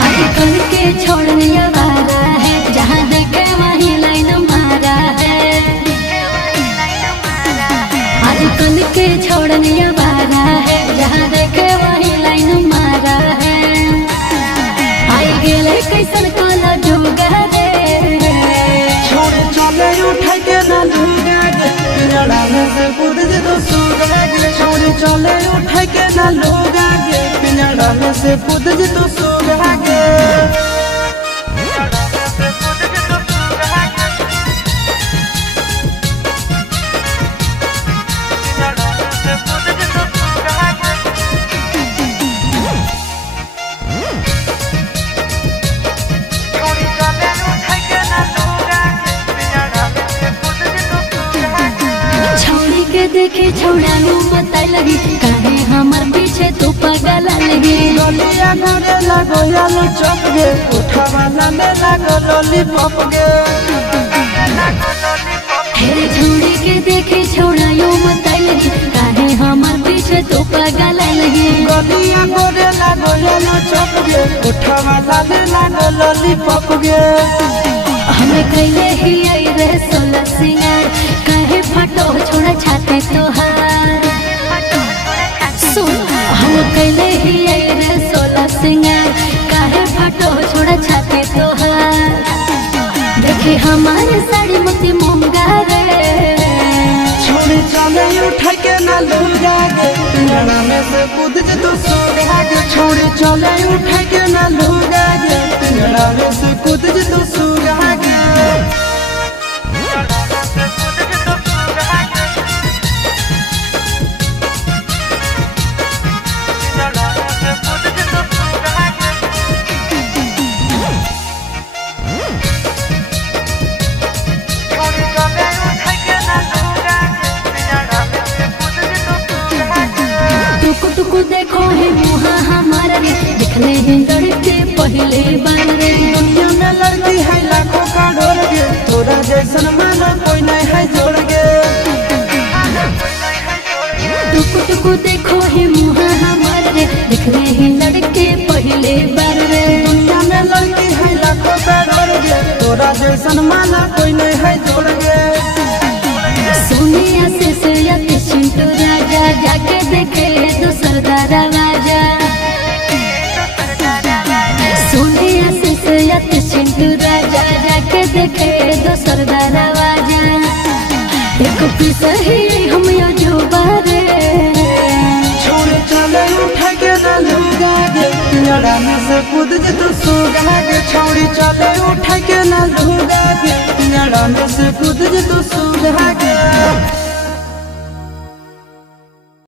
आजकल के छोड़ने वाला है, जहाँ देखे वहीं लाइन मारा है। आजकल के छोड़ने वाला है, जहाँ देखे वहीं लाइन मारा है। आई गेले कैसन काला जुग रे, छोड़ चले उठा के ना लूगा गे, पिंजड़ा में से कूद जे तो सूगा गे। छोड़ चले उठा के ना लूगा गे, पिंजड़ा में से कूद जे तो सूगा गे। छौड़ी के देखे छौड़ा नु मत लगी, काहे हमर पीछे तू पागल लगी। गलिया करे लगो यालो चप गे, उठा वाला में लगो लॉलीपॉप गे। हेरे छौड़ी के देखे छौड़ा नु मत लगी, काहे हमर पीछे तू पागल लगी। गलिया करे लगो यालो चप गे, उठा वाला में लगो लॉलीपॉप गे। हमें कैले ही आई रे सोलह सिंगार, काहे फटो छोड़ा छाते तोहार। सुन हम कैले ही आई रे सोलह सिंगार, काहे फटो छोड़ा छाते तोहार। देखे हमारे साड़ी मोती मूंगा रे, छोड़ी चले उठा के ना लूगा गे, पिंजड़ा में से कूद जे तो सूगा गे। छोड़ी चले उठा के ना लूगा गे, पिंजड़ा में से कूद जे तो सूगा गे। टुकु टुकु देखो है मुहा हमारा रे, दिखले हैं लड़के पहले बार रे। दुनिया में लड़की है लाखों करोड़ गे, तोरा जैसन माना कोई नहीं है जोड़ गे। टुकु टुकु देखो है मुहा हमारा रे, दिखले हैं लड़के पहले बार रे। दुनिया में लड़की है लाखों करोड़ गे, तोरा जैसन माना कोई नहीं है जोड़ गे। सोनिया से चिंटू राजा, जाके देखे दूसर दरवाजा। सोनिया से चिंटू राजा, जाके देखे दूसर दरवाजा। एक पीस ही हम जो बारे, छोड़ चले उठा के ना लूगा गे, पिंजड़ा में से कूद जे तो सूगा गे। छोड़ी चले उठा के ना लूगा गे, पिंजड़ा में से कूद